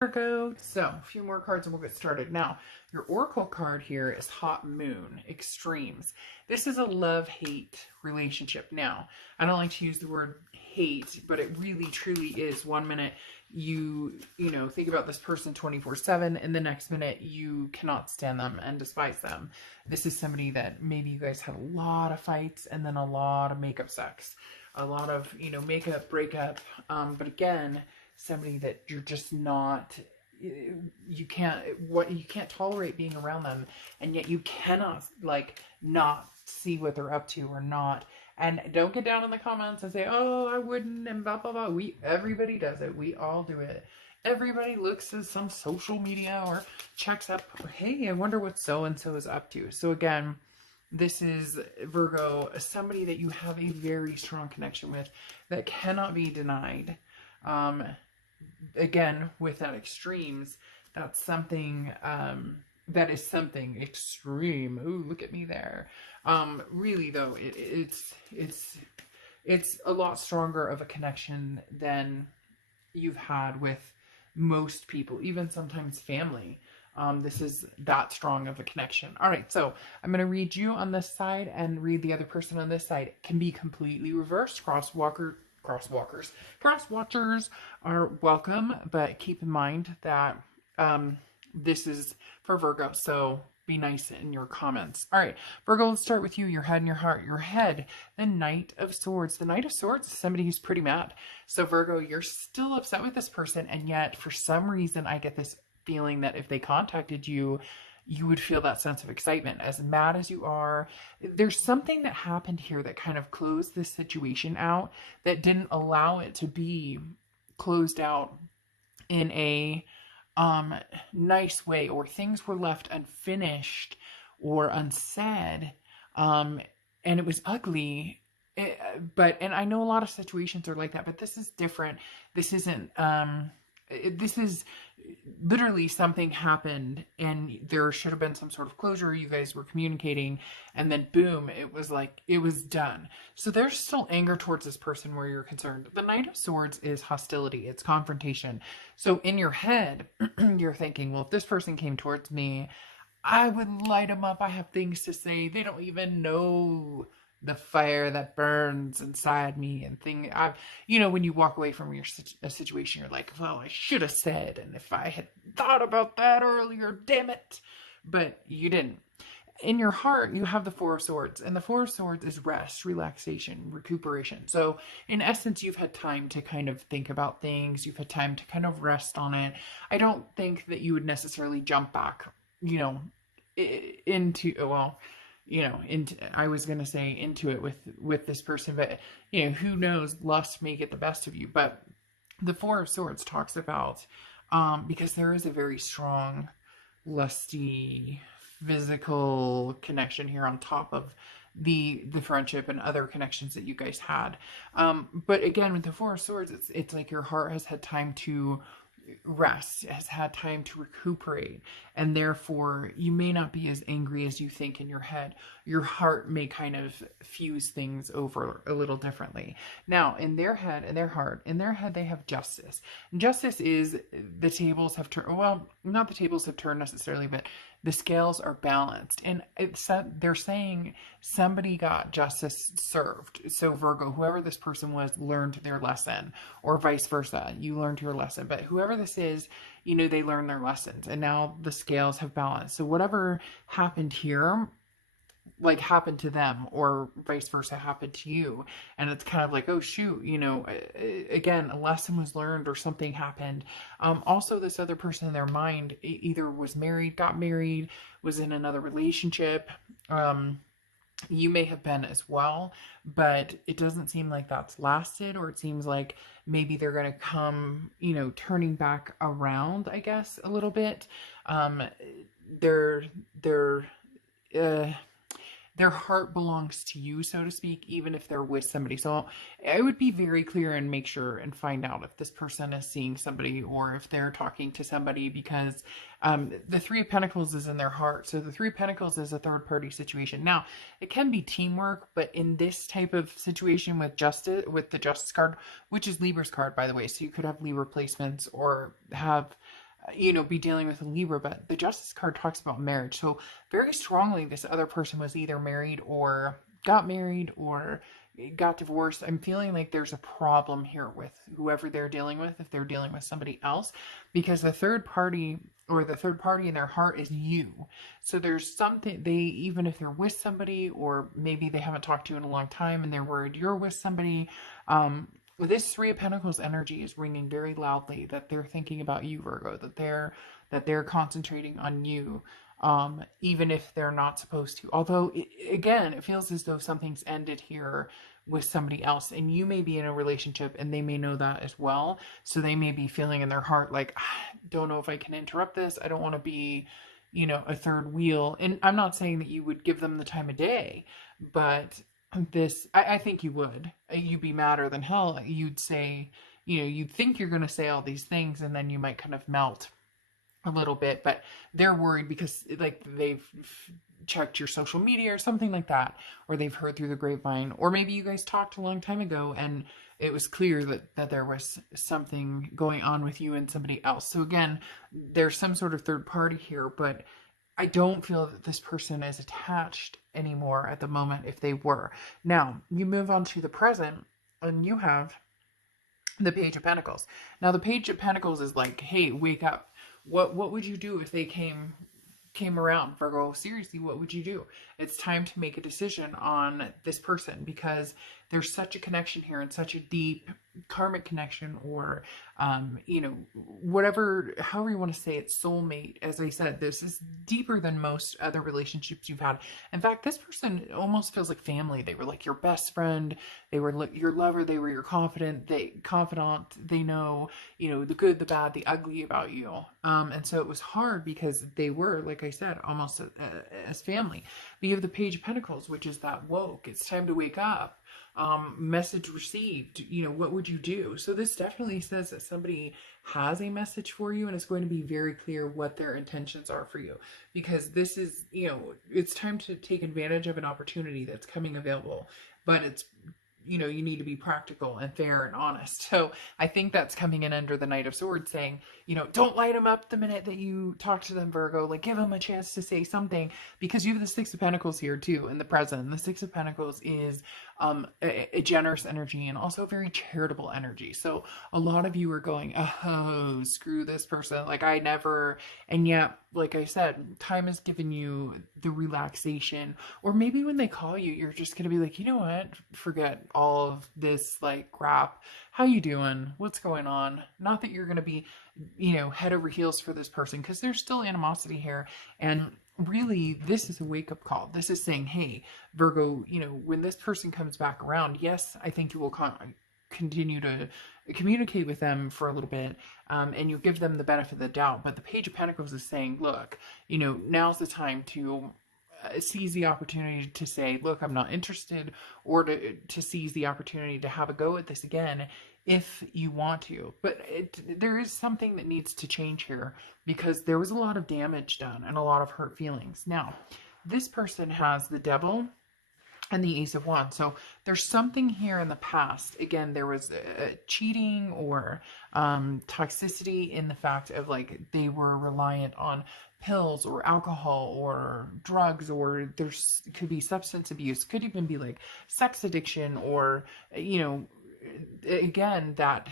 Virgo. So a few more cards and we'll get started. Now, your oracle card here is Hot Moon, Extremes. This is a love-hate relationship. Now, I don't like to use the word hate, but it really truly is. One minute you think about this person 24/7, and the next minute you cannot stand them and despise them. This is somebody that maybe you guys had a lot of fights and then a lot of makeup sex, a lot of makeup breakup, but again, somebody that you're just not, you can't tolerate being around them, and yet you cannot not see what they're up to or not. And don't get down in the comments and say, oh, I wouldn't, and blah blah blah. Everybody does it. We all do it. Everybody looks at some social media or checks up, hey, I wonder what so and so is up to. So again, this is Virgo, somebody that you have a very strong connection with that cannot be denied. Again, with that extremes, that's something, that is something extreme. Ooh, look at me there. Really though, it's a lot stronger of a connection than you've had with most people, even sometimes family. This is that strong of a connection. All right, so I'm going to read you on this side and read the other person on this side. It can be completely reversed. Crosswatchers are welcome, but keep in mind that this is for Virgo, so be nice in your comments. All right, Virgo, let's start with you, your head and your heart. Your head, the Knight of Swords. The Knight of Swords is somebody who's pretty mad. So Virgo, you're still upset with this person, and yet for some reason I get this feeling that if they contacted you, you would feel that sense of excitement. As mad as you are, there's something that happened here that kind of closed this situation out, that didn't allow it to be closed out in a nice way, or things were left unfinished or unsaid, and it was ugly. And I know a lot of situations are like that, but this is different. This isn't, this is literally something happened and there should have been some sort of closure. You guys were communicating, and then boom, it was done. So there's still anger towards this person where you're concerned. The Knight of Swords is hostility, it's confrontation. So in your head, you're thinking, well, if this person came towards me, I would light them up. I have things to say. They don't even know the fire that burns inside me, and when you walk away from a situation, you're like, well, I should have said, and if I had thought about that earlier, damn it, but you didn't. In your heart, you have the Four of Swords, and the Four of Swords is rest, relaxation, recuperation. So in essence, you've had time to kind of think about things. You've had time to kind of rest on it. I don't think that you would necessarily jump back, into, I was going to say into it with this person, but who knows, lust may get the best of you. But the Four of Swords talks about, because there is a very strong, lusty, physical connection here on top of the friendship and other connections that you guys had. But again, with the Four of Swords, it's like your heart has had time to rest, has had time to recuperate, and therefore you may not be as angry as you think in your head. Your heart may kind of fuse things over a little differently. Now, in their head and their heart, in their head, they have justice. And justice is the tables have turned, well, not the tables have turned necessarily, but the scales are balanced. And they're saying somebody got justice served. So Virgo, whoever this person was, learned their lesson, or vice versa. You learned your lesson. But whoever this is, they learned their lessons, and now the scales have balanced. So whatever happened here, happened to them, or vice versa happened to you, and it's kind of like, oh shoot, again, a lesson was learned or something happened. Also, this other person in their mind either was married, got married, was in another relationship. You may have been as well, but it doesn't seem like that's lasted, or it seems like maybe they're going to come, turning back around, I guess, a little bit. Their heart belongs to you, so to speak, even if they're with somebody. So I would be very clear and make sure and find out if this person is seeing somebody or if they're talking to somebody, because the Three of Pentacles is in their heart. So the Three of Pentacles is a third party situation. Now, it can be teamwork, but in this type of situation with the Justice card, which is Libra's card, by the way, so you could have Libra placements or have be dealing with a Libra, but the Justice card talks about marriage. So very strongly, this other person was either married or got divorced. I'm feeling like there's a problem here with whoever they're dealing with, if they're dealing with somebody else, because the third party in their heart is you. So there's something even if they're with somebody, or maybe they haven't talked to you in a long time and they're worried you're with somebody, this Three of Pentacles energy is ringing very loudly that they're thinking about you, Virgo, that they're concentrating on you, even if they're not supposed to. Although, again, it feels as though something's ended here with somebody else, and you may be in a relationship and they may know that as well. So they may be feeling in their heart like, don't know if I can interrupt this. I don't want to be, a third wheel. And I'm not saying that you would give them the time of day, but I think you would. You'd be madder than hell. You'd say, you'd think you're going to say all these things, and then you might kind of melt a little bit, but they're worried because like they've checked your social media or something like that, or they've heard through the grapevine, or maybe you guys talked a long time ago and it was clear that there was something going on with you and somebody else. So again, there's some sort of third party here, but I don't feel that this person is attached anymore at the moment if they were. Now, you move on to the present and you have the Page of Pentacles. Now, the Page of Pentacles is like, hey, wake up. What would you do if they came around, Virgo? Seriously, what would you do? It's time to make a decision on this person, because there's such a connection here and such a deep karmic connection, or whatever, however you want to say it, soulmate. As I said, this is deeper than most other relationships you've had. In fact, this person almost feels like family. They were like your best friend, they were your lover, they were your confidant. They know, the good, the bad, the ugly about you. And so it was hard because they were, like I said, almost as family. But you have the Page of Pentacles, which is that woke, it's time to wake up. Message received, what would you do? So this definitely says that somebody has a message for you, and it's going to be very clear what their intentions are for you, because this is, it's time to take advantage of an opportunity that's coming available, but it's, you need to be practical and fair and honest. So I think that's coming in under the Knight of Swords, saying, don't light them up the minute that you talk to them, Virgo. Like, give them a chance to say something, because you have the Six of Pentacles here too in the present. The Six of Pentacles is a generous energy and also very charitable energy. So a lot of you are going, oh, screw this person. Like, I never, and yet, like I said, time has given you the relaxation, or maybe when they call you, you're just going to be like, you know what? Forget all of this like crap. How you doing? What's going on? Not that you're going to be, head over heels for this person, because there's still animosity here. And really, this is a wake-up call. This is saying, hey, Virgo, when this person comes back around, yes, I think you will continue to communicate with them for a little bit, and you give them the benefit of the doubt. But the Page of Pentacles is saying, look, now's the time to seize the opportunity to say, look, I'm not interested, or to seize the opportunity to have a go at this again if you want to. But there is something that needs to change here, because there was a lot of damage done and a lot of hurt feelings. Now, this person has the Devil and the Ace of Wands. So there's something here in the past. Again, there was cheating or toxicity in the fact of like they were reliant on pills or alcohol or drugs, or there's could be substance abuse, could even be like sex addiction, or again, that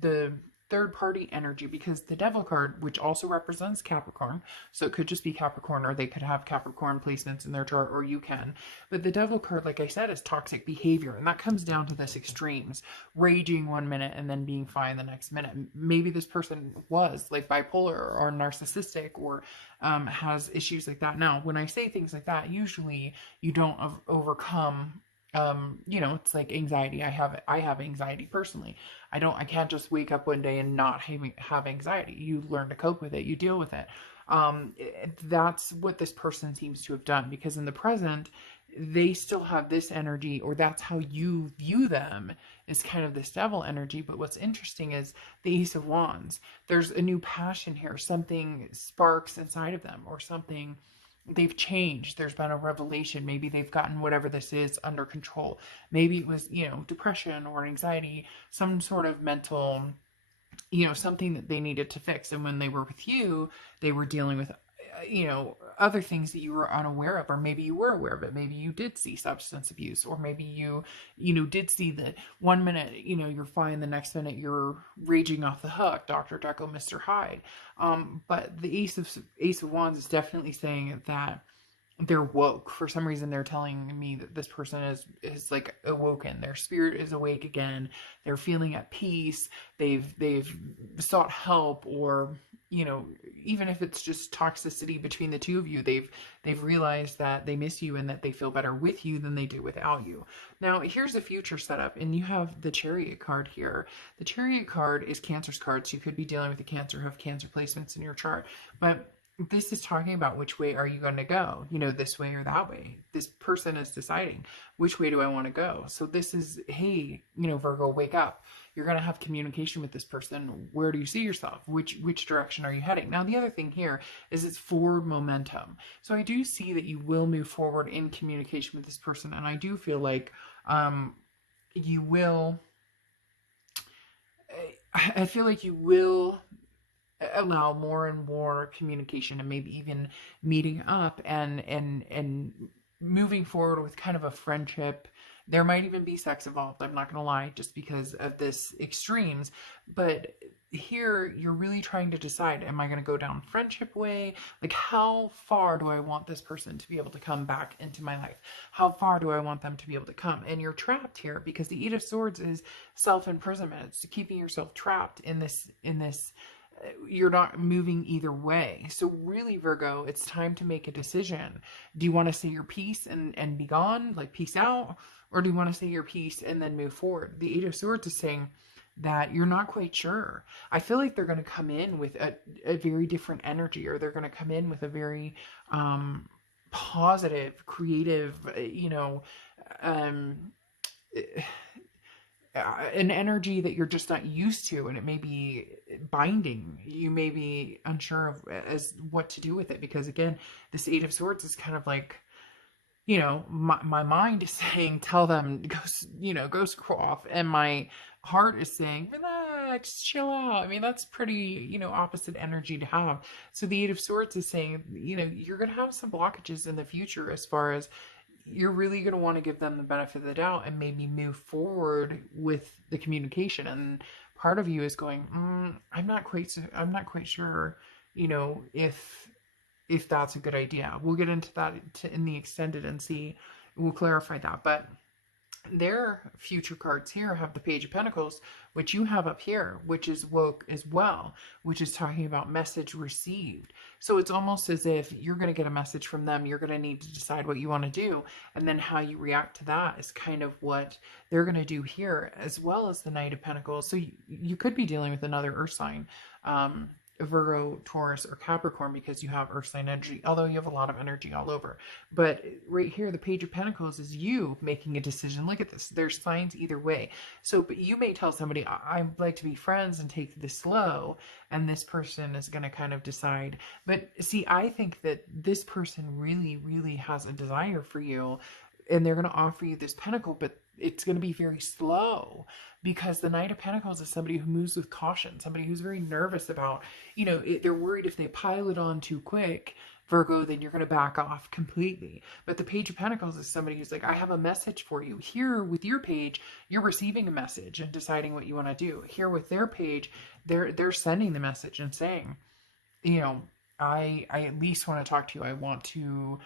the third party energy, because the Devil card, which also represents Capricorn, so it could just be Capricorn, or they could have Capricorn placements in their chart, or you can. But the Devil card, like I said, is toxic behavior, and that comes down to this extremes, raging one minute and then being fine the next minute. Maybe this person was like bipolar or narcissistic, or has issues like that. Now, when I say things like that, usually you don't overcome it's like anxiety. I have anxiety personally. I can't just wake up one day and not have anxiety. You learn to cope with it. You deal with it. That's what this person seems to have done, because in the present, they still have this energy, or that's how you view them, is kind of this Devil energy. But what's interesting is the Ace of Wands. There's a new passion here. Something sparks inside of them, or something. They've changed. There's been a revelation. Maybe they've gotten whatever this is under control. Maybe it was, depression or anxiety, some sort of mental something that they needed to fix. And when they were with you, they were dealing with, other things that you were unaware of, or maybe you were aware of it. Maybe you did see substance abuse, or maybe did see that one minute, you're fine. The next minute you're raging off the hook, Dr. Jekyll, Mr. Hyde. But the Ace of Wands is definitely saying that they're woke. For some reason, they're telling me that this person is like awoken. Their spirit is awake again. They're feeling at peace. They've sought help, or even if it's just toxicity between the two of you, they've realized that they miss you and that they feel better with you than they do without you. Now, here's a future setup, and you have the Chariot card here. The Chariot card is Cancer's card, so you could be dealing with a Cancer, have Cancer placements in your chart, but this is talking about which way are you going to go, this way or that way. This person is deciding, which way do I want to go? So this is, hey, Virgo, wake up. You're going to have communication with this person. Where do you see yourself? Which direction are you heading? Now, the other thing here is it's forward momentum. So I do see that you will move forward in communication with this person. And I do feel like you will, I feel like you will allow more and more communication, and maybe even meeting up and moving forward with kind of a friendship. There might even be sex involved, I'm not gonna lie, just because of this extremes. But here you're really trying to decide, am I going to go down friendship way? Like, how far do I want this person to be able to come back into my life? How far do I want them to be able to come? And you're trapped here because the Eight of Swords is self-imprisonment. It's keeping yourself trapped in this you're not moving either way. So really, Virgo, it's time to make a decision. Do you want to say your piece and be gone, like peace out? Or do you want to say your piece and then move forward? The Eight of Swords is saying that you're not quite sure. I feel like they're going to come in with a very different energy, or they're going to come in with a very positive, creative, an energy that you're just not used to, and it may be binding. You may be unsure of as what to do with it, because again, this Eight of Swords is kind of like, my mind is saying, tell them, go screw off, and my heart is saying, relax, chill out. I mean, that's pretty, opposite energy to have. So the Eight of Swords is saying, you're going to have some blockages in the future, as far as you're really going to want to give them the benefit of the doubt and maybe move forward with the communication. And part of you is going, I'm not quite sure, if that's a good idea. We'll get into that in the extended and see, we'll clarify that. But their future cards here have the Page of Pentacles, which you have up here, which is woke as well, which is talking about message received. So it's almost as if you're going to get a message from them. You're going to need to decide what you want to do. And then how you react to that is kind of what they're going to do here, as well as the Knight of Pentacles. So you could be dealing with another earth sign, Virgo, Taurus, or Capricorn, because you have earth sign energy, although you have a lot of energy all over. But right here, the Page of Pentacles is you making a decision. Look at this. There's signs either way. So, but you may tell somebody, I'd like to be friends and take this slow, and this person is going to kind of decide. But see, I think that this person really, really has a desire for you, and they're going to offer you this pentacle, but it's going to be very slow, because the Knight of Pentacles is somebody who moves with caution, somebody who's very nervous about, they're worried if they pile it on too quick, Virgo, then you're going to back off completely. But the Page of Pentacles is somebody who's like, I have a message for you. Here with your page, you're receiving a message and deciding what you want to do. Here with their page, they're sending the message and saying, I at least want to talk to you. I want to,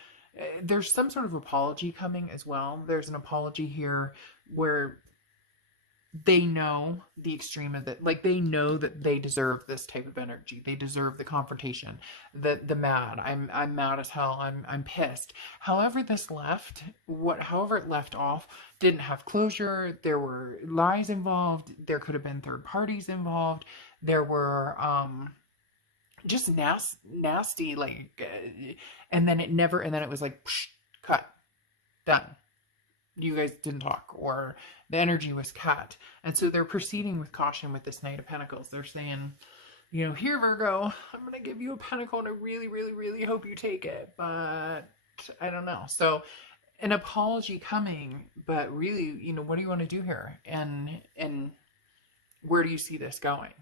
there's some sort of apology coming as well. There's an apology here where they know the extreme of it. Like, they know that they deserve this type of energy. They deserve the confrontation, the mad. I'm mad as hell. I'm pissed. However this left, however it left off, didn't have closure. There were lies involved. There could have been third parties involved. There were just nasty, like, and then it was like, psh, cut, done. You guys didn't talk, or the energy was cut. And so they're proceeding with caution with this Knight of Pentacles. They're saying, here, Virgo, I'm going to give you a pentacle, and I really, really, really hope you take it, but I don't know. So an apology coming, but really, what do you want to do here? And where do you see this going?